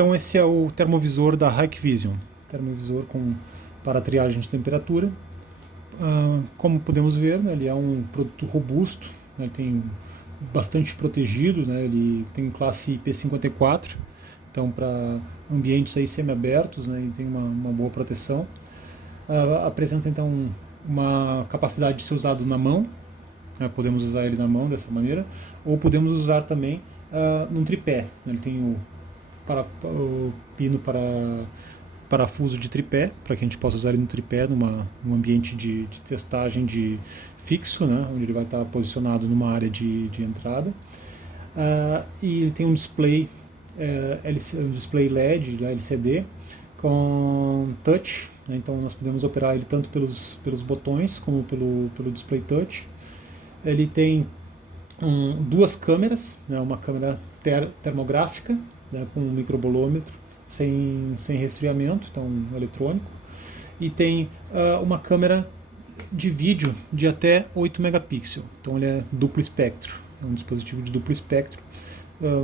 Então esse é o termovisor da Hikvision, termovisor para triagem de temperatura. Como podemos ver, né, ele é um produto robusto, né, ele tem bastante protegido, né, ele tem classe IP54, então para ambientes aí semi-abertos, né, ele tem uma boa proteção. Apresenta então uma capacidade de ser usado na mão, né, podemos usar ele na mão dessa maneira, ou podemos usar também num tripé, né, ele tem o pino para parafuso de tripé, para que a gente possa usar ele no tripé num ambiente de testagem fixo, né, onde ele vai estar posicionado numa área de entrada. E ele tem um display, um display LED, LCD, com touch, né, então nós podemos operar ele tanto pelos botões como pelo display touch. Ele tem duas câmeras, né, uma câmera termográfica, né, com um microbolômetro sem resfriamento, então eletrônico, e tem uma câmera de vídeo de até 8 megapixels, então ele é duplo espectro, é um dispositivo de duplo espectro,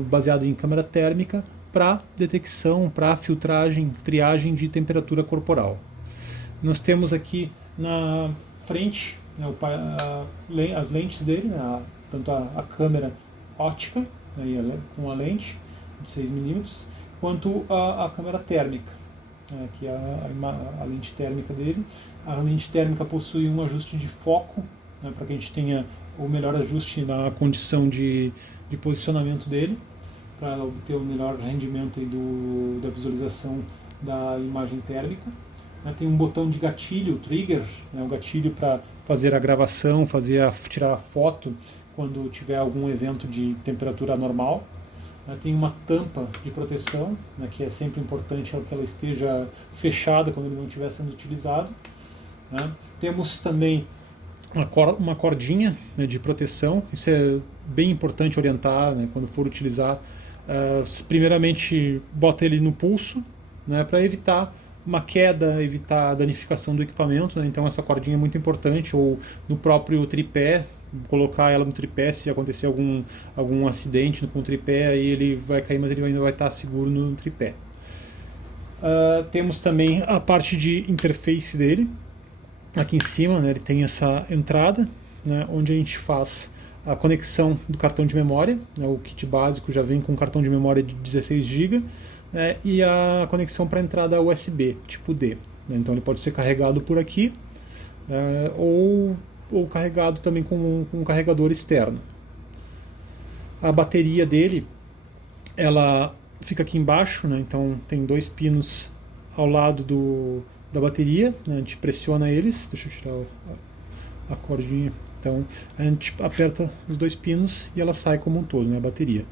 baseado em câmera térmica para detecção, para filtragem, triagem de temperatura corporal. Nós temos aqui na frente, né, as lentes dele, né, tanto a câmera ótica, né, com a lente de 6 mm, quanto a câmera térmica, que é a lente térmica dele. A lente térmica possui um ajuste de foco, né, para que a gente tenha o melhor ajuste na condição de posicionamento dele, para obter o melhor rendimento aí da visualização da imagem térmica. Tem um botão de gatilho, trigger, né, um gatilho para fazer a gravação, tirar a foto quando tiver algum evento de temperatura anormal. Tem uma tampa de proteção, né, que é sempre importante que ela esteja fechada quando ele não estiver sendo utilizado. Né. Temos também uma cordinha, né, de proteção, isso é bem importante orientar, né, quando for utilizar. Primeiramente, bota ele no pulso, né, para evitar uma queda, evitar a danificação do equipamento, né, então essa cordinha é muito importante, ou no próprio tripé, colocar ela no tripé se acontecer algum acidente com o tripé, aí ele vai cair, mas ele ainda vai estar seguro no tripé. Temos também a parte de interface dele, aqui em cima, né, ele tem essa entrada, né, onde a gente faz a conexão do cartão de memória, né, o kit básico já vem com um cartão de memória de 16 GB, e a conexão para a entrada USB, tipo D. Né, então ele pode ser carregado por aqui, ou carregado também com um carregador externo. A bateria dele, ela fica aqui embaixo, né, então tem dois pinos ao lado da bateria, né, a gente pressiona eles, deixa eu tirar a cordinha, então a gente aperta os dois pinos e ela sai como um todo, né, a bateria.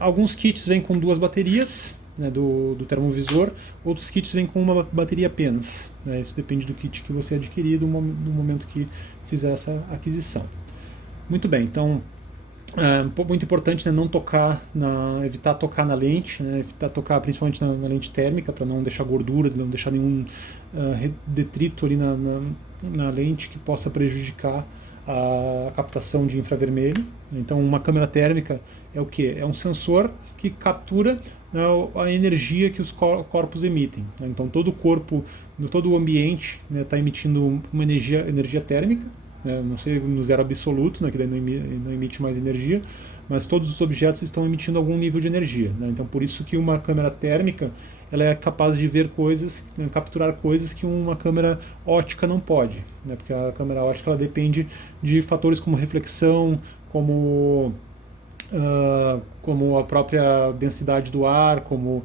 Alguns kits vêm com duas baterias, né, do termovisor, outros kits vêm com uma bateria apenas, né, isso depende do kit que você adquirir no momento que fizer essa aquisição. Muito bem, então muito importante, né, não evitar tocar na lente, né, evitar tocar principalmente na lente térmica, para não deixar gordura, não deixar nenhum detrito ali na lente que possa prejudicar a captação de infravermelho. Então uma câmera térmica é o que? É um sensor que captura, né, a energia que os corpos emitem. Né? Então todo o corpo, todo o ambiente está, né, emitindo uma energia térmica, né? Não sei no zero absoluto, né, que daí não emite mais energia, mas todos os objetos estão emitindo algum nível de energia. Né? Então por isso que uma câmera térmica ela é capaz de ver coisas, né, capturar coisas que uma câmera ótica não pode, né, porque a câmera ótica ela depende de fatores como reflexão, como a própria densidade do ar, como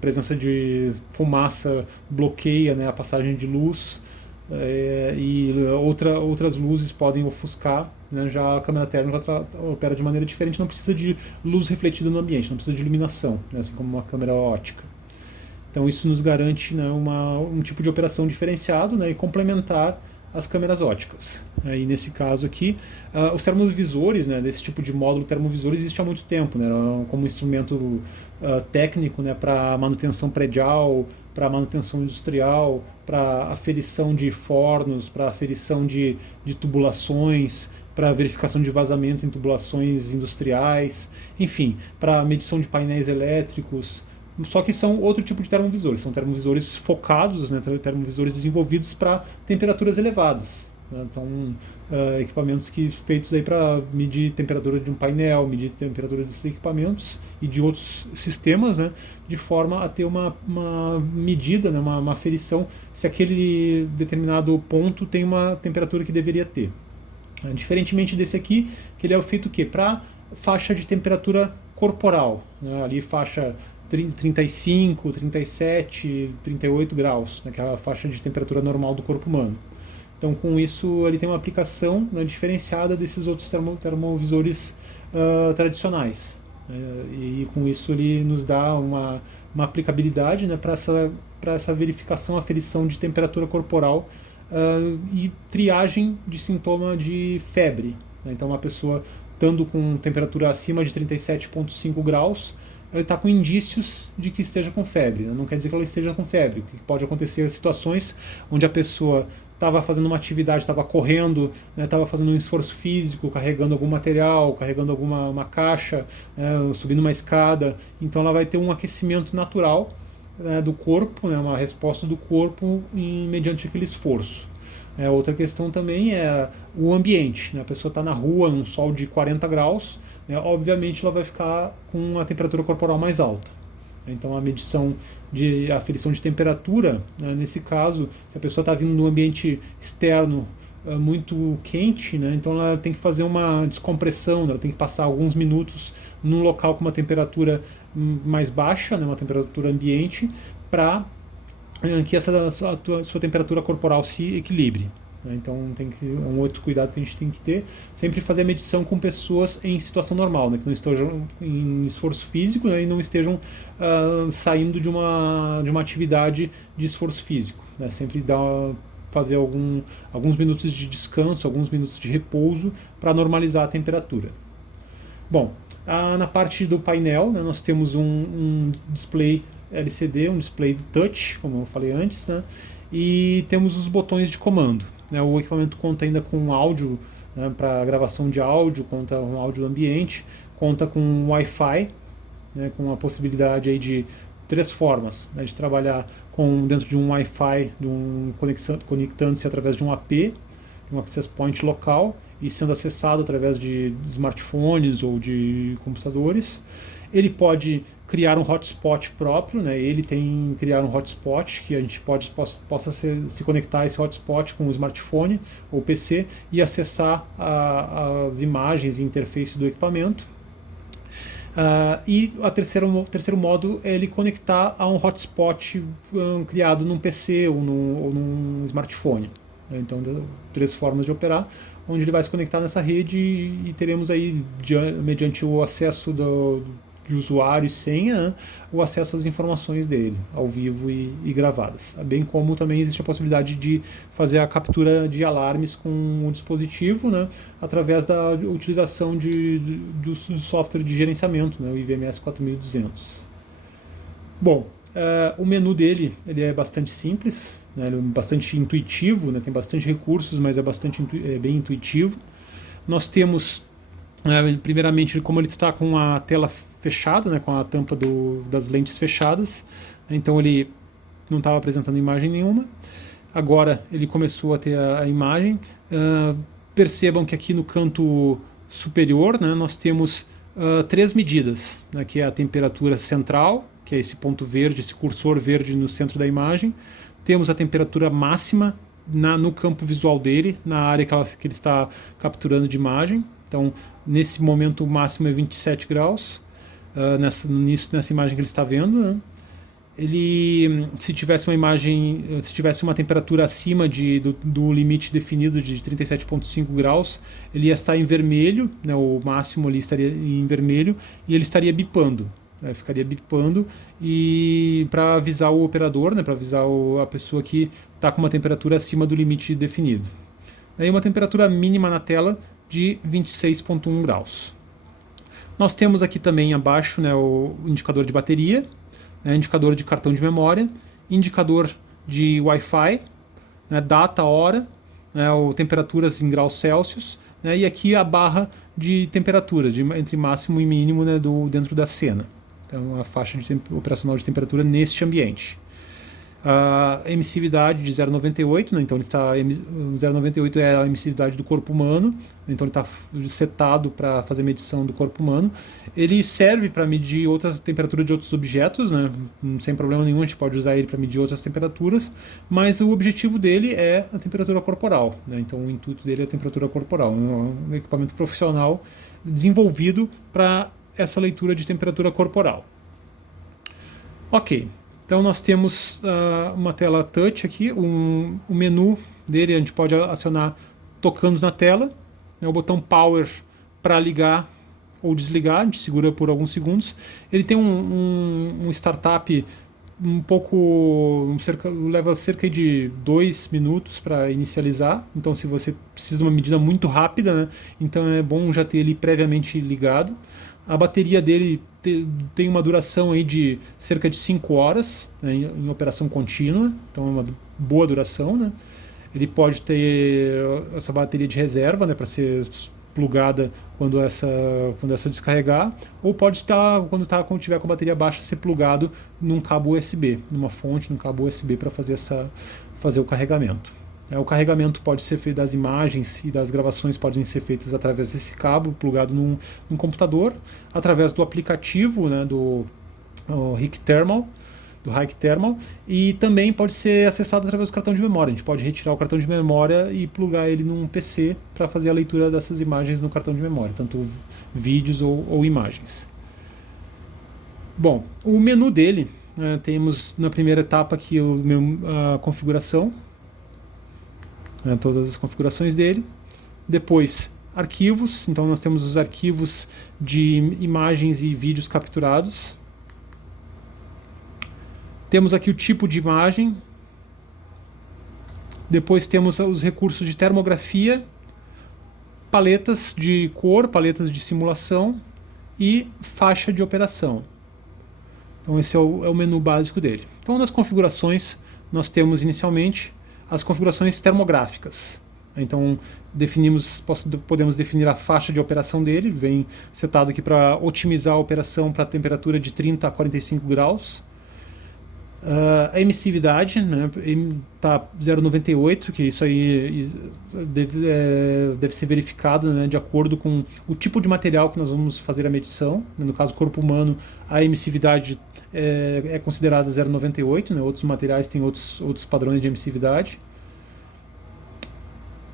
presença de fumaça bloqueia, né, a passagem de luz, e outras luzes podem ofuscar, né, já a câmera térmica opera de maneira diferente, não precisa de luz refletida no ambiente, não precisa de iluminação, né, assim como uma câmera ótica. Então isso nos garante, né, um tipo de operação diferenciado, né, e complementar as câmeras óticas. E nesse caso aqui, os termovisores, né, desse tipo de módulo termovisor existe há muito tempo, né, como instrumento técnico, né, para manutenção predial, para manutenção industrial, para aferição de fornos, para aferição de tubulações, para verificação de vazamento em tubulações industriais, enfim, para medição de painéis elétricos. Só que são outro tipo de termovisores, são termovisores focados, né, termovisores desenvolvidos para temperaturas elevadas. Né, então, equipamentos feitos para medir temperatura de um painel, medir temperatura desses equipamentos e de outros sistemas, né, de forma a ter uma medida, né, uma aferição se aquele determinado ponto tem uma temperatura que deveria ter. Diferentemente desse aqui, que ele é feito o quê? Para faixa de temperatura corporal, né, ali faixa 35, 37, 38 graus, né, que é a faixa de temperatura normal do corpo humano. Então, com isso, ele tem uma aplicação, né, diferenciada desses outros termovisores tradicionais. E com isso ele nos dá uma aplicabilidade, né, para essa verificação, aferição de temperatura corporal e triagem de sintoma de febre. Né? Então, uma pessoa estando com temperatura acima de 37,5 graus, ela está com indícios de que esteja com febre. Né? Não quer dizer que ela esteja com febre. O que pode acontecer em situações onde a pessoa estava fazendo uma atividade, estava correndo, estava fazendo um esforço físico, carregando algum material, carregando uma caixa, subindo uma escada. Então ela vai ter um aquecimento natural do corpo, uma resposta do corpo mediante aquele esforço. Outra questão também é o ambiente. Né? A pessoa está na rua, num sol de 40 graus, obviamente ela vai ficar com uma temperatura corporal mais alta. Então a medição de aferição de temperatura, né, nesse caso, se a pessoa está vindo num ambiente externo muito quente, né, então ela tem que fazer uma descompressão, né, ela tem que passar alguns minutos num local com uma temperatura mais baixa, né, uma temperatura ambiente, para que essa sua temperatura corporal se equilibre. Então é um outro cuidado que a gente tem que ter, sempre fazer a medição com pessoas em situação normal, né, que não estejam em esforço físico, né, e não estejam saindo de uma atividade de esforço físico. Né, sempre fazer alguns minutos de descanso, alguns minutos de repouso para normalizar a temperatura. Bom, na parte do painel, né, nós temos um display LCD, um display touch, como eu falei antes, né, e temos os botões de comando. O equipamento conta ainda com áudio, né, para gravação de áudio, conta com áudio do ambiente, conta com Wi-Fi, né, com a possibilidade aí de 3 formas, né, de trabalhar dentro de um Wi-Fi, conectando-se através de um AP, um access point local, e sendo acessado através de smartphones ou de computadores. Ele pode criar um hotspot próprio, né? Ele tem criar um hotspot que a gente possa se conectar a esse hotspot com o smartphone ou PC e acessar as imagens e interface do equipamento. E o terceiro modo é ele conectar a um hotspot criado num PC ou num smartphone. Então, 3 formas de operar, onde ele vai se conectar nessa rede e teremos aí, mediante o acesso de usuário e senha, o acesso às informações dele, ao vivo e gravadas. Bem como também existe a possibilidade de fazer a captura de alarmes com o dispositivo, né, através da utilização do software de gerenciamento, né, o IVMS 4200. Bom, o menu dele ele é bastante simples, né, ele é bastante intuitivo, né, tem bastante recursos, mas é bem intuitivo. Nós temos, primeiramente, como ele está com a tela fechada, né, com a tampa das lentes fechadas, então ele não estava apresentando imagem nenhuma. Agora ele começou a ter a imagem. Percebam que aqui no canto superior, né, nós temos 3 medidas, né, que é a temperatura central, que é esse ponto verde, esse cursor verde no centro da imagem. Temos a temperatura máxima no campo visual dele, na área que ele está capturando de imagem. Então, nesse momento, o máximo é 27 graus, nessa imagem que ele está vendo. Né? Se tivesse uma temperatura acima do limite definido de 37,5 graus, ele ia estar em vermelho, né? O máximo ali estaria em vermelho, e ele estaria bipando. Ficaria bipando e para avisar o operador, né, para avisar a pessoa que está com uma temperatura acima do limite definido. Aí uma temperatura mínima na tela de 26,1 graus. Nós temos aqui também abaixo, né, o indicador de bateria, né, indicador de cartão de memória, indicador de Wi-Fi, né, data, hora, né, temperaturas em graus Celsius, né, e aqui a barra de temperatura, entre máximo e mínimo, né, dentro da cena. Então a faixa operacional de temperatura neste ambiente. A emissividade de 0,98, né? Então 0,98 é a emissividade do corpo humano, então ele está setado para fazer medição do corpo humano. Ele serve para medir outras temperaturas de outros objetos, né? Sem problema nenhum, a gente pode usar ele para medir outras temperaturas, mas o objetivo dele é a temperatura corporal, né? Então o intuito dele é a temperatura corporal, um equipamento profissional desenvolvido para essa leitura de temperatura corporal. Ok. Então nós temos uma tela touch aqui, o menu dele a gente pode acionar tocando na tela, né, o botão power para ligar ou desligar, a gente segura por alguns segundos. Ele tem um startup um pouco, leva cerca de 2 minutos para inicializar, então se você precisa de uma medida muito rápida, né, então é bom já ter ele previamente ligado. A bateria dele tem uma duração aí de cerca de 5 horas, né, em operação contínua, então é uma boa duração, né? Ele pode ter essa bateria de reserva, né, para ser plugada quando essa descarregar, ou pode estar, quando tiver com a bateria baixa, ser plugado num cabo USB, numa fonte, num cabo USB para fazer o carregamento. O carregamento pode ser feito das imagens e das gravações podem ser feitas através desse cabo plugado num computador, através do aplicativo, né, do RIC Thermal, e também pode ser acessado através do cartão de memória. A gente pode retirar o cartão de memória e plugar ele num PC para fazer a leitura dessas imagens no cartão de memória, tanto vídeos ou imagens. Bom, o menu dele, temos na primeira etapa aqui a configuração, todas as configurações dele. Depois, arquivos. Então nós temos os arquivos de imagens e vídeos capturados. Temos aqui o tipo de imagem. Depois temos os recursos de termografia, paletas de cor, paletas de simulação e faixa de operação. Então esse é o menu básico dele. Então nas configurações nós temos inicialmente as configurações termográficas. Então podemos definir a faixa de operação dele, vem setado aqui para otimizar a operação para a temperatura de 30 a 45 graus. A emissividade, né, está 0,98, que isso aí deve ser verificado, né, de acordo com o tipo de material que nós vamos fazer a medição. No caso, corpo humano, a emissividade é considerada 0,98, né, outros materiais têm outros padrões de emissividade.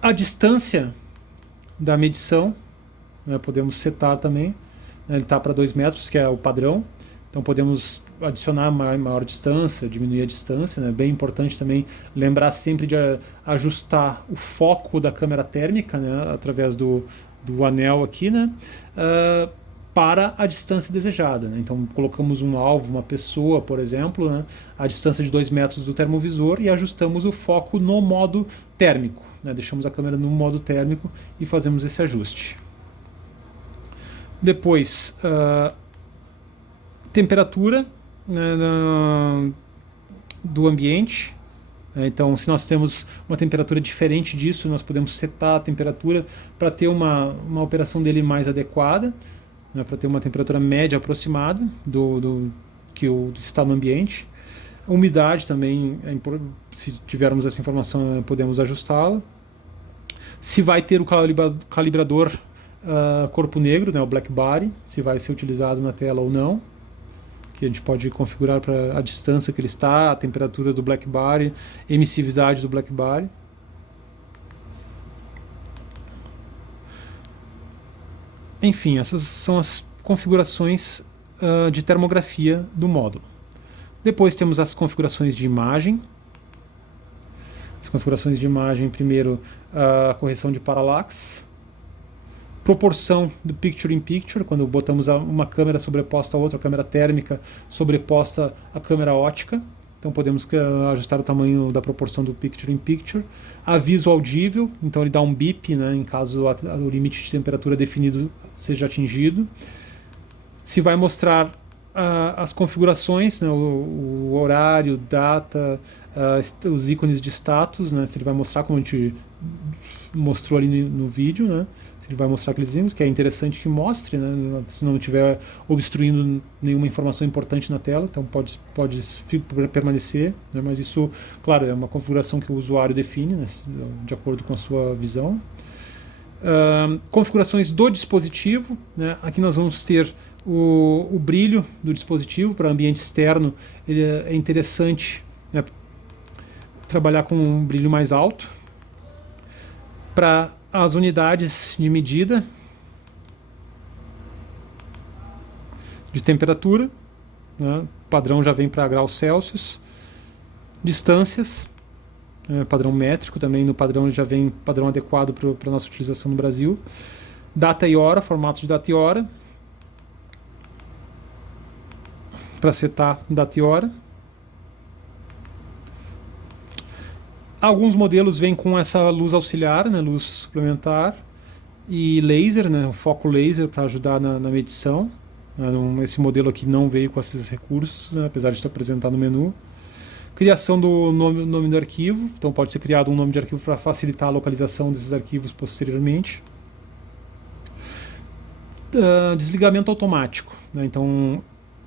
A distância da medição, né, podemos setar também, né, ele está para 2 metros, que é o padrão, então podemos adicionar maior distância, diminuir a distância, né? Bem importante também lembrar sempre de ajustar o foco da câmera térmica, né, através do anel aqui, né, para a distância desejada, né? Então colocamos um alvo, uma pessoa, por exemplo, né, a distância de 2 metros do termovisor e ajustamos o foco no modo térmico, né? Deixamos a câmera no modo térmico e fazemos esse ajuste. Depois, temperatura, né, do ambiente. Então, se nós temos uma temperatura diferente disso, nós podemos setar a temperatura para ter uma operação dele mais adequada, né, para ter uma temperatura média aproximada do que está no ambiente. A umidade também, se tivermos essa informação, podemos ajustá-la. Se vai ter o calibrador corpo negro, né, o black body, se vai ser utilizado na tela ou não, que a gente pode configurar para a distância que ele está, a temperatura do black body, emissividade do black body. Enfim, essas são as configurações de termografia do módulo. Depois temos as configurações de imagem. As configurações de imagem, primeiro a correção de parallax, proporção do picture-in-picture, quando botamos uma câmera sobreposta a outra, a câmera térmica sobreposta à câmera ótica. Então podemos ajustar o tamanho da proporção do picture-in-picture. Aviso audível, então ele dá um bip, né, em caso o limite de temperatura definido seja atingido. Se vai mostrar as configurações, né, o horário, data, os ícones de status, né, se ele vai mostrar como a gente mostrou ali no vídeo, né, se ele vai mostrar aqueles ímãs, que é interessante que mostre, né, se não estiver obstruindo nenhuma informação importante na tela, então pode permanecer, né, mas isso, claro, é uma configuração que o usuário define, né, de acordo com a sua visão. Configurações do dispositivo, né, aqui nós vamos ter o brilho do dispositivo para ambiente externo. Ele é interessante, né, trabalhar com um brilho mais alto. Para as unidades de medida de temperatura, né, padrão já vem para graus Celsius. Distâncias, padrão métrico também, no padrão já vem padrão adequado para a nossa utilização no Brasil. Data e hora, formato de data e hora, para setar data e hora. Alguns modelos vêm com essa luz auxiliar, né, luz suplementar, e laser, né, foco laser para ajudar na medição. Esse modelo aqui não veio com esses recursos, né, apesar de estar apresentado no menu. Criação do nome do arquivo, então pode ser criado um nome de arquivo para facilitar a localização desses arquivos posteriormente. Desligamento automático, né, então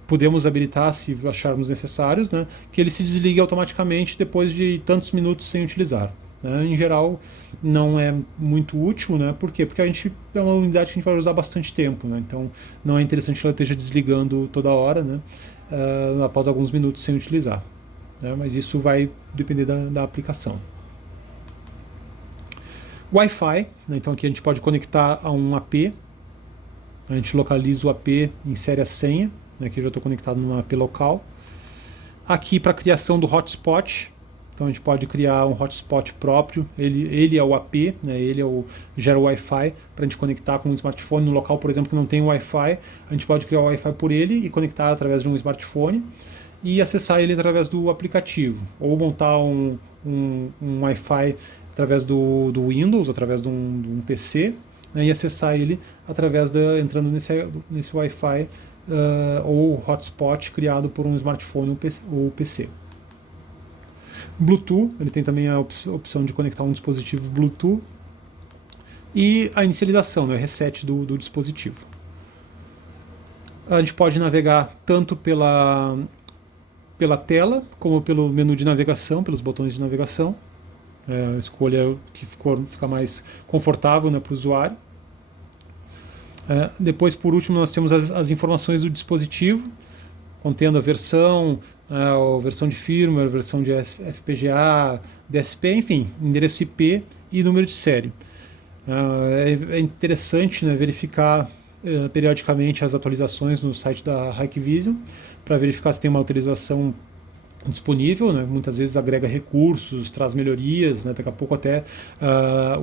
podemos habilitar, se acharmos necessários, né, que ele se desligue automaticamente depois de tantos minutos sem utilizar. Né. Em geral, não é muito útil, né? Por quê? Porque a gente é uma unidade que a gente vai usar bastante tempo, né? Então não é interessante que ela esteja desligando toda hora, né, após alguns minutos sem utilizar. Né? Mas isso vai depender da aplicação. Wi-Fi, né? Então aqui a gente pode conectar a um AP, a gente localiza o AP, insere a senha. Aqui eu já estou conectado numa AP local. Aqui para criação do hotspot, então a gente pode criar um hotspot próprio, ele é o AP, né, gera o Wi-Fi para a gente conectar com um smartphone no local, por exemplo, que não tem Wi-Fi, a gente pode criar o Wi-Fi por ele e conectar através de um smartphone e acessar ele através do aplicativo, ou montar um Wi-Fi através do Windows, através de um PC, né, e acessar ele através entrando nesse Wi-Fi ou hotspot criado por um smartphone ou PC. Bluetooth, ele tem também a opção de conectar um dispositivo Bluetooth. E a inicialização, né, reset do dispositivo. A gente pode navegar tanto pela tela, como pelo menu de navegação, pelos botões de navegação. A escolha que fica mais confortável, né, para o usuário. Depois, por último, nós temos as informações do dispositivo, contendo a versão de firmware, versão de FPGA, DSP, enfim, endereço IP e número de série. É interessante, né, verificar periodicamente as atualizações no site da Hikvision, para verificar se tem uma atualização disponível, né? Muitas vezes agrega recursos, traz melhorias, né? Daqui a pouco até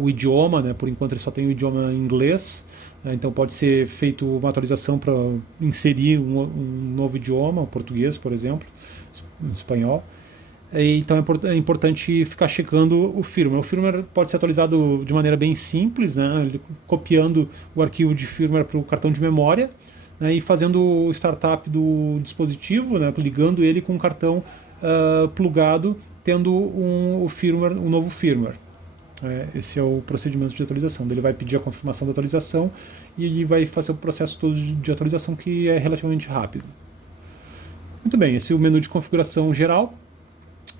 o idioma, né? Por enquanto ele só tem o idioma inglês, né? Então pode ser feito uma atualização para inserir um novo idioma, o português, por exemplo, o espanhol. Então é importante ficar checando o firmware. O firmware pode ser atualizado de maneira bem simples, né? Copiando o arquivo de firmware para o cartão de memória, né? E fazendo o startup do dispositivo, né? Ligando ele com um cartão plugado, tendo um novo firmware. Esse é o procedimento de atualização. Ele vai pedir a confirmação da atualização e ele vai fazer o processo todo de atualização, que é relativamente rápido. Muito bem, esse é o menu de configuração geral.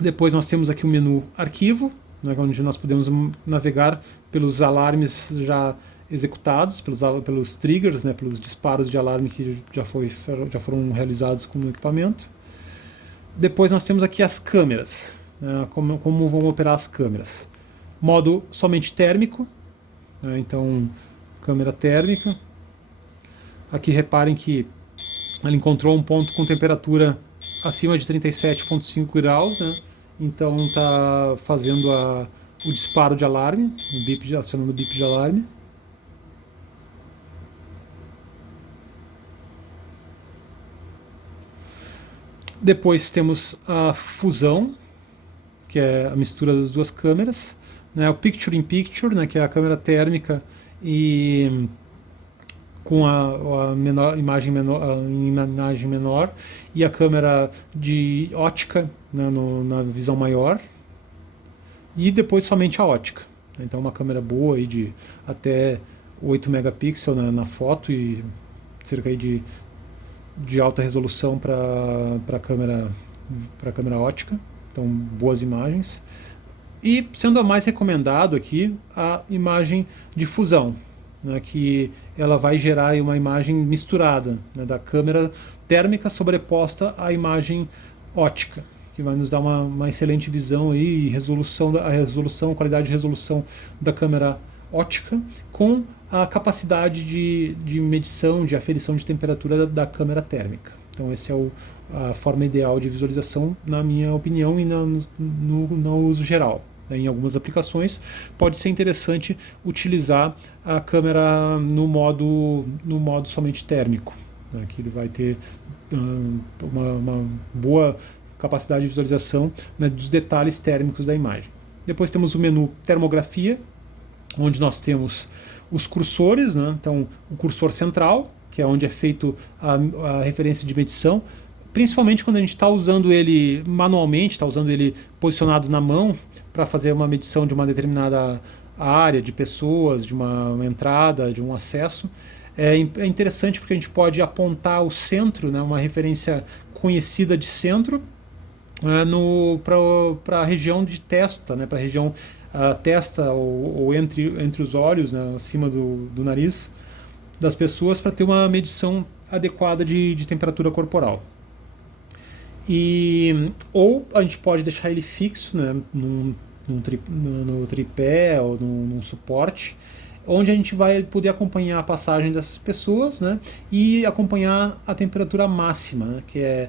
Depois nós temos aqui o menu arquivo, né, onde nós podemos navegar pelos alarmes já executados, pelos triggers, né, pelos disparos de alarme que já foram realizados com o equipamento. Depois nós temos aqui as câmeras, né, como vão operar as câmeras. Modo somente térmico, né, então câmera térmica. Aqui reparem que ele encontrou um ponto com temperatura acima de 37,5 graus, né, então está fazendo o disparo de alarme, acionando o bip de alarme. Depois temos a fusão, que é a mistura das duas câmeras, né, o Picture in Picture, né, que é a câmera térmica e com a imagem menor, e a câmera de ótica, né, na visão maior, e depois somente a ótica. Então uma câmera boa aí de até 8 megapixels na foto e cerca aí de alta resolução para câmera ótica, então boas imagens. E sendo a mais recomendado aqui, a imagem de fusão, né, que ela vai gerar uma imagem misturada, né, da câmera térmica sobreposta à imagem ótica, que vai nos dar uma excelente visão e a qualidade de resolução da câmera ótica com a capacidade de medição, de aferição de temperatura da câmera térmica. Então esse é a forma ideal de visualização, na minha opinião, e no uso geral. Em algumas aplicações pode ser interessante utilizar a câmera no modo somente térmico, né, que ele vai ter uma boa capacidade de visualização, né, dos detalhes térmicos da imagem. Depois temos o menu termografia, onde nós temos os cursores, né, então o cursor central, que é onde é feito a referência de medição, principalmente quando a gente está usando ele manualmente, está usando ele posicionado na mão para fazer uma medição de uma determinada área, de pessoas, de uma entrada, de um acesso. É interessante porque a gente pode apontar o centro, né, uma referência conhecida de centro, para a região de testa, né, para a região testa ou entre os olhos, né, acima do nariz das pessoas, para ter uma medição adequada de temperatura corporal. Ou a gente pode deixar ele fixo, né, no tripé ou num suporte, onde a gente vai poder acompanhar a passagem dessas pessoas, né, e acompanhar a temperatura máxima, né, que é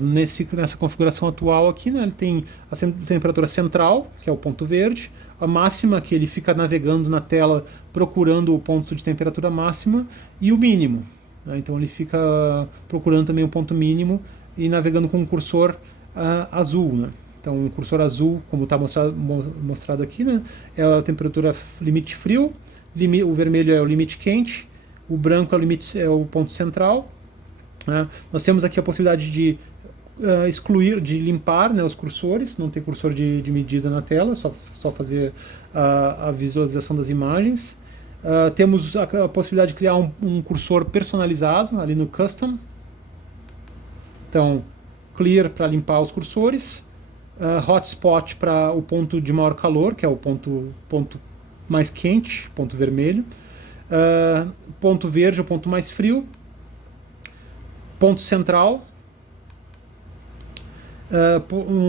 nessa configuração atual aqui, né, ele tem a temperatura central, que é o ponto verde, a máxima, que ele fica navegando na tela procurando o ponto de temperatura máxima, e o mínimo, né, então ele fica procurando também o ponto mínimo e navegando com um cursor azul, né. Então, o cursor azul, como está mostrado aqui, né, é a temperatura limite frio, o vermelho é o limite quente, o branco é o ponto central, né. Nós temos aqui a possibilidade de excluir, de limpar, né, os cursores, não ter cursor de medida na tela, só fazer a visualização das imagens. Temos a possibilidade de criar um cursor personalizado ali no Custom. Então, Clear para limpar os cursores, Hotspot para o ponto de maior calor, que é o ponto mais quente, ponto vermelho, ponto verde, o ponto mais frio, ponto central,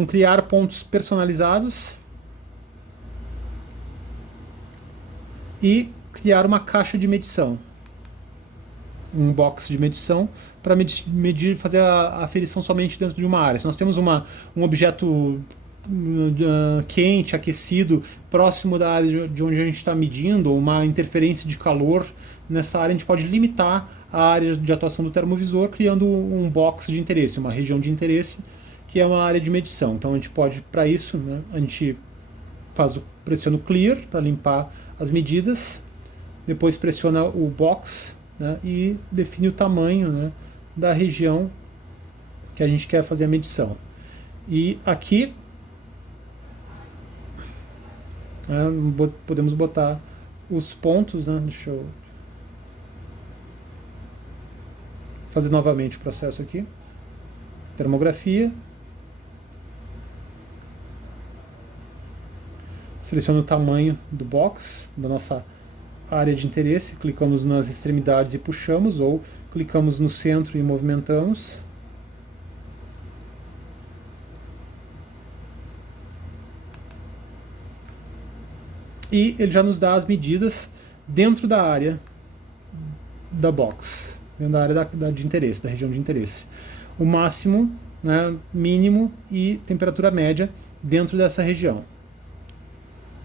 criar pontos personalizados e criar uma caixa de medição, um box de medição para medir, fazer a aferição somente dentro de uma área. Se nós temos um objeto quente, aquecido, próximo da área de onde a gente está medindo, ou uma interferência de calor nessa área, a gente pode limitar a área de atuação do termovisor, criando um box de interesse, uma região de interesse, que é uma área de medição. Então a gente pode, para isso, né, a gente pressiona o Clear para limpar as medidas, depois pressiona o Box, né, e define o tamanho, né, da região que a gente quer fazer a medição. E aqui podemos botar os pontos, né, deixa eu fazer novamente o processo aqui. Termografia. Seleciona o tamanho do box, da nossa área de interesse, clicamos nas extremidades e puxamos, ou clicamos no centro e movimentamos. E ele já nos dá as medidas dentro da área da box, dentro da área de interesse, da região de interesse. O máximo, né, mínimo e temperatura média dentro dessa região.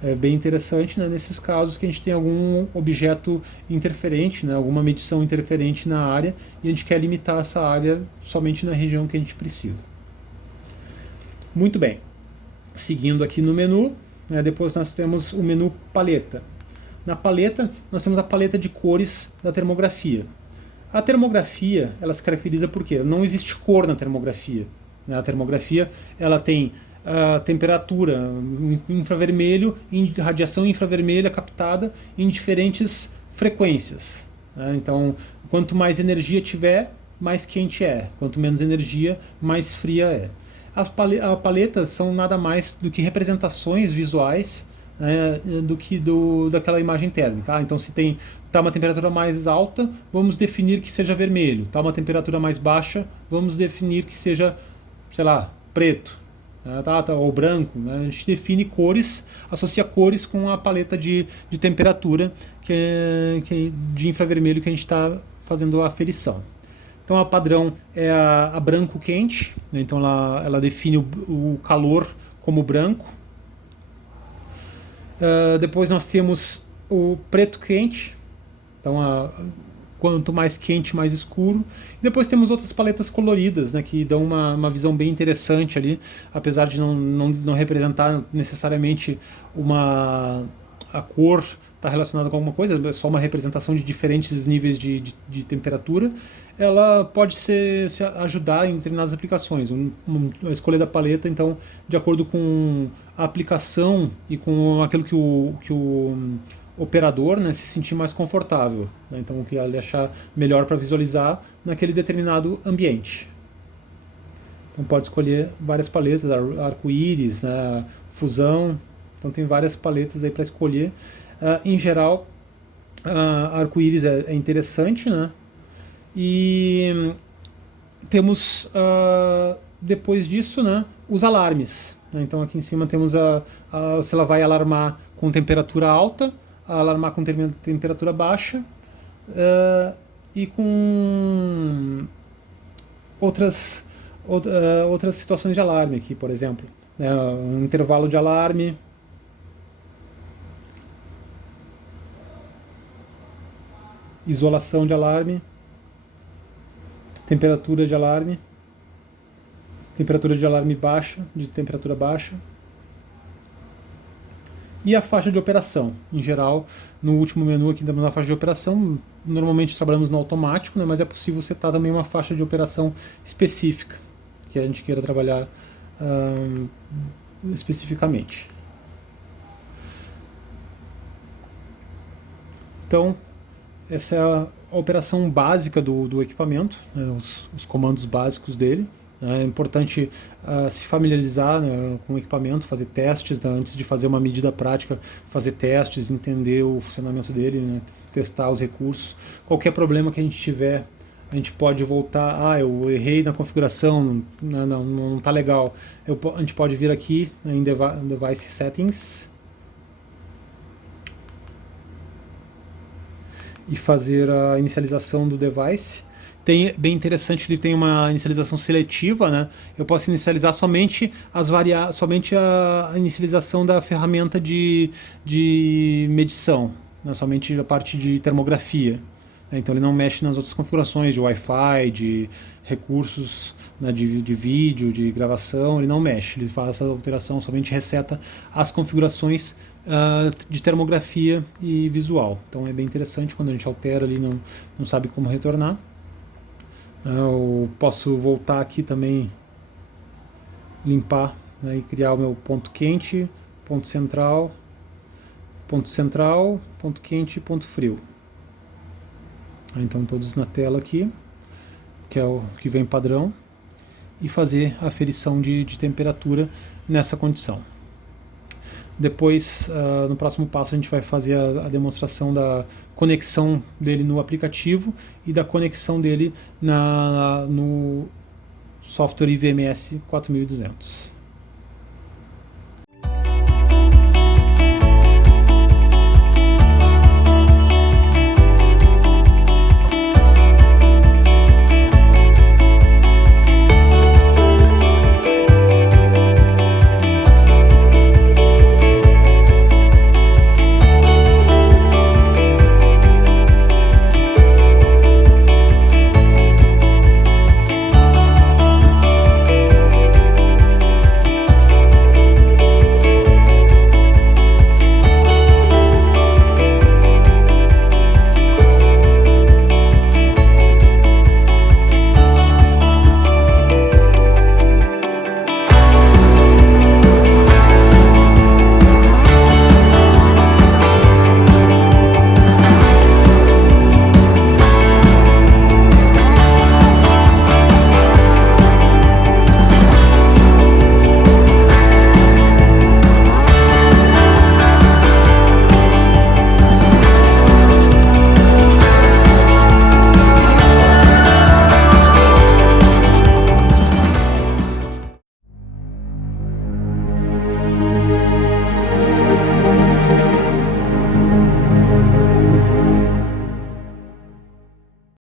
É bem interessante, né, nesses casos que a gente tem algum objeto interferente, né, alguma medição interferente na área, e a gente quer limitar essa área somente na região que a gente precisa. Muito bem. Seguindo aqui no menu, né, depois nós temos o menu paleta. Na paleta, nós temos a paleta de cores da termografia. A termografia, ela se caracteriza por quê? Não existe cor na termografia. A termografia, ela tem a temperatura infravermelho, radiação infravermelha captada em diferentes frequências, né? Então, quanto mais energia tiver, mais quente é. Quanto menos energia, mais fria é. As paletas são nada mais do que representações visuais, né, do que daquela imagem térmica. Então, se está uma temperatura mais alta, vamos definir que seja vermelho. Está uma temperatura mais baixa, vamos definir que seja, sei lá, preto, né, ou branco. Né? A gente define cores, associa cores com a paleta de temperatura de infravermelho que a gente está fazendo a aferição. Então a padrão é a branco quente, né? Então ela define o calor como branco. Depois nós temos o preto quente, então quanto mais quente, mais escuro. E depois temos outras paletas coloridas, né, que dão uma visão bem interessante ali, apesar de não representar necessariamente a cor está relacionada com alguma coisa, é só uma representação de diferentes níveis de temperatura. Ela pode se ajudar em determinadas aplicações. A escolha da paleta, então, de acordo com a aplicação e com aquilo que o operador, né, se sentir mais confortável, né? Então, o que ele achar melhor para visualizar naquele determinado ambiente. Então, pode escolher várias paletas, arco-íris, né, fusão. Então, tem várias paletas aí para escolher. Em geral, arco-íris é interessante, né? E temos, depois disso, né, os alarmes. Né? Então aqui em cima temos se ela vai alarmar com temperatura alta, alarmar com temperatura baixa, e com outras situações de alarme aqui, por exemplo. Né? Um intervalo de alarme, isolação de alarme, temperatura de alarme baixa, de temperatura baixa, e a faixa de operação. Em geral, no último menu aqui temos a faixa de operação. Normalmente trabalhamos no automático, né, mas é possível setar também uma faixa de operação específica, que a gente queira trabalhar especificamente. Então, essa é a operação básica do equipamento, né, os comandos básicos dele. É importante se familiarizar, né, com o equipamento, fazer testes, né, antes de fazer uma medida prática, fazer testes, entender o funcionamento dele, né, testar os recursos. Qualquer problema que a gente tiver, a gente pode voltar, eu errei na configuração, não está legal. A gente pode vir aqui, né, em Device Settings, e fazer a inicialização do device. Bem interessante, ele tem uma inicialização seletiva, né? Eu posso inicializar somente somente a inicialização da ferramenta de medição, né? Somente a parte de termografia. Então ele não mexe nas outras configurações de Wi-Fi, de recursos, né, de vídeo, de gravação, ele não mexe, ele faz essa alteração, somente reseta as configurações de termografia e visual. Então é bem interessante quando a gente altera ali, não sabe como retornar. Eu posso voltar aqui também, limpar, né, e criar o meu ponto quente, ponto central, ponto quente e ponto frio. Então todos na tela aqui, que é o que vem padrão, e fazer a aferição de temperatura nessa condição. Depois, no próximo passo, a gente vai fazer a demonstração da conexão dele no aplicativo e da conexão dele no software IVMS 4200.